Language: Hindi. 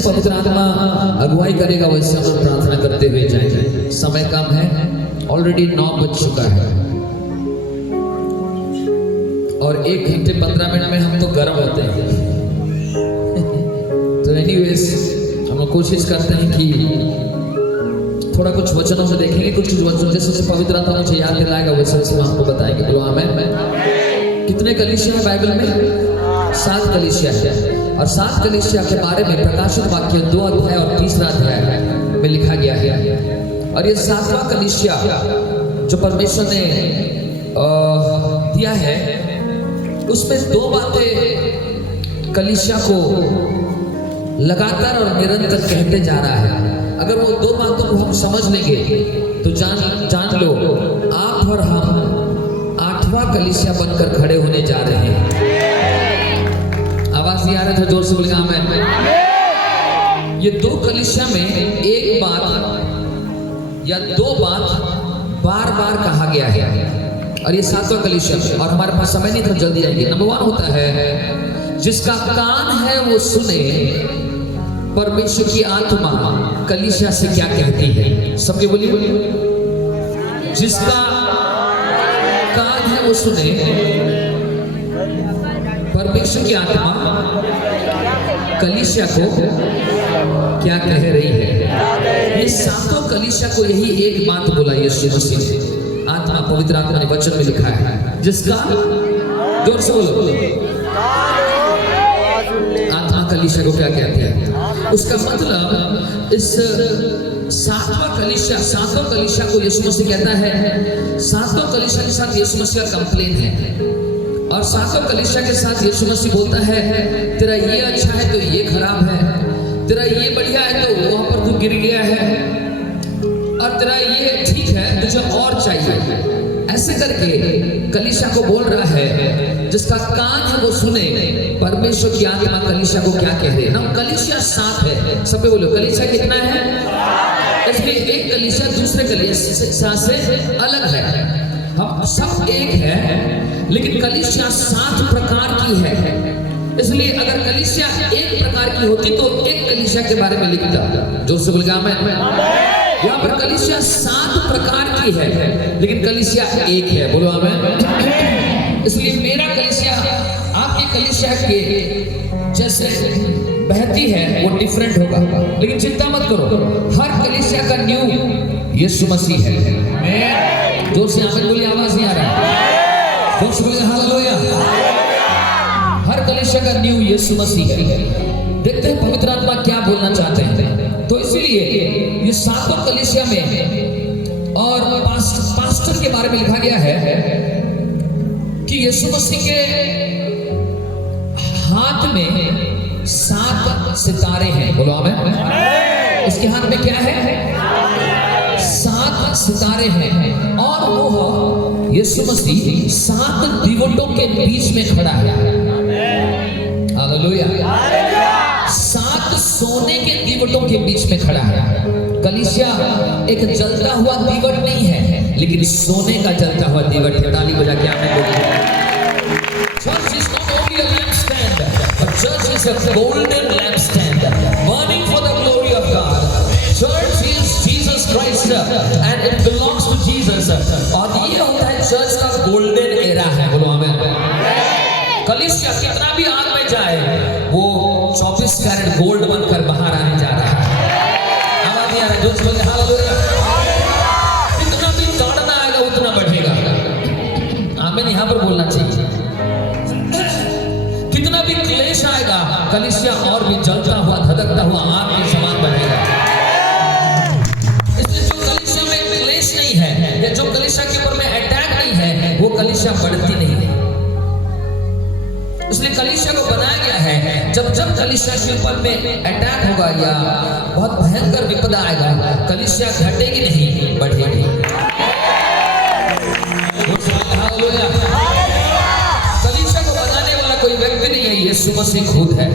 पवित्र आत्मा अगुवाई करेगा वैसे हम प्रार्थना करते हुए जाएंगे। समय कम है, ऑलरेडी 9 बज चुका है और 1 घंटे 15 मिनट में हम तो गर्म होते हैं। तो एनीवेज हम लोग कोशिश करते हैं कि थोड़ा कुछ वचनों से देखेंगे, कुछ वचनों जैसे पवित्र आत्मा मुझे याद दिलाएगा वैसे वैसे हम आपको बताएंगे। बोलो आमीन। कितने कलीसिया है बाइबल में? 7 कलीसिया है और 7 कलीसिया के बारे में प्रकाशित वाक्य 2 अध्याय और 3रा अध्याय में लिखा गया है। और ये 7वां कलीसिया जो परमेश्वर ने दिया है उसमें 2 बातें कलीसिया को लगातार और निरंतर कहते जा रहा है। अगर वो 2 बातों को हम समझ लेंगे तो जान लो आप और हम 8वां कलीसिया बनकर खड़े होने जा रहे हैं। आवाज नहीं आ रहा था? जोर से बोलिए आमीन। ये 2 कलीसिया में एक बात या 2 बात बार बार कहा गया है और ये 7वां कलीसिया और हमारे पास समय नहीं था, जल्दी आएंगे। नंबर 1 होता है जिसका कान है वो सुने परमेश्वर की आत्मा कलीसिया से क्या कहती है। सबके बोलिए, जिसका कान है वो सुने परमेश्वर की आत्मा कलीसिया को क्या कह रही है। ये 7 कलीसिया को यही एक बात बोला यीशु मसीह ने। आत्मा, पवित्र आत्मा ने वचन में लिखा है जिसका, जोर से बोलो, आत्मा कलीसिया को क्या कहती है। उसका मतलब इस 7वां कलीसिया, 7वां कलीसिया को यीशु मसीह कहता है, 7वां कलीसिया के साथ यीशु मसीह का कंप्लेन है और 7वां कलीसिया के साथ यीशु मसीह बोलता है तेरा ये अच्छा है तो ये खराब है, तेरा ये बढ़िया है तो वहां पर तू गिर गया है, और तेरा ये ठीक है तुझे और चाहिए। ऐसे करके कलीसिया को बोल रहा है जिसका कान है वो सुने परमेश्वर की आत्मा कलीसिया को क्या कह रही है ना। कलीसिया 7 है, सब पे बोलो कलीसिया कितना है। इसलिए एक कलीसिया दूसरे कलीसिया से अलग है। हम सब एक है लेकिन कलीसिया 7 प्रकार की है। इसलिए अगर कलीसिया एक प्रकार की होती तो एक कलीसिया के बारे में लिखता। जोर से बोल आमीन। यहाँ पर कलीसिया 7 प्रकार की है लेकिन कलीसिया एक है। बोलो आमीन। इसलिए मेरा कलीसिया आपके कलीसिया के जैसे बहती है वो डिफरेंट होगा, लेकिन चिंता मत करो, हर कलीसिया का न्यू यीशु मसीह है। जोर से आमीन बोलिए, आवाज नहीं आ रहा। जोर से बोलिए हालेलुया। हर कलीसिया का न्यू यीशु मसीह है। देखते हैं पवित्र आत्मा क्या बोलना चाहते हैं। तो इसीलिए ये 7 कलीसिया में और पास्टर के बारे में लिखा गया है कि यीशु मसीह के हाथ में 7 सितारे हैं। बोलो आमीन। उसके हाथ में क्या है? 7 सितारे हैं और वो यीशु मसीह 7 दीवटों के बीच में खड़ा है। हालेलुया। 7 सोने के दीवटों के बीच में खड़ा है। कलीसिया एक जलता हुआ दीवट नहीं है लेकिन सोने का जलता हुआ दीवट है। ताली बजा के आमीन बोलिए। Church is not only a lampstand, but church is a golden lampstand, burning for the glory of God. Church is Jesus Christ and it belongs to Jesus. और ये होता है चर्च का गोल्डन एरा है। बोलो आमीन। कलीसिया कितना भी आग में जाए वो 24 कैरेट गोल्ड बनकर बाहर आने जा रहा है। आवाज नहीं आ रहा? जोर से बोलिए हालेलुया। कितना भी दौड़ना आएगा उतना बढ़ेगा। आमीन यहाँ पर बोलना चाहिए। कितना भी क्लेश आएगा कलीसिया और भी जलता हुआ धधकता हुआ आग के समान बनेगा। इसलिए जो कलीसिया में क्लेश नहीं है या जो कलीसिया के ऊपर में अटैक नहीं है वो कलीसिया बढ़ती नहीं है। इसलिए कलीसिया को बनाया गया है जब जब कलीसिया के ऊपर में अटैक होगा या बहुत भयंकर विपदा आएगा कलीसिया घटेगी नहीं, बढ़ेगी। कलीसिया को बनाने वाला कोई व्यक्ति नहीं है, यीशु मसीह खुद है।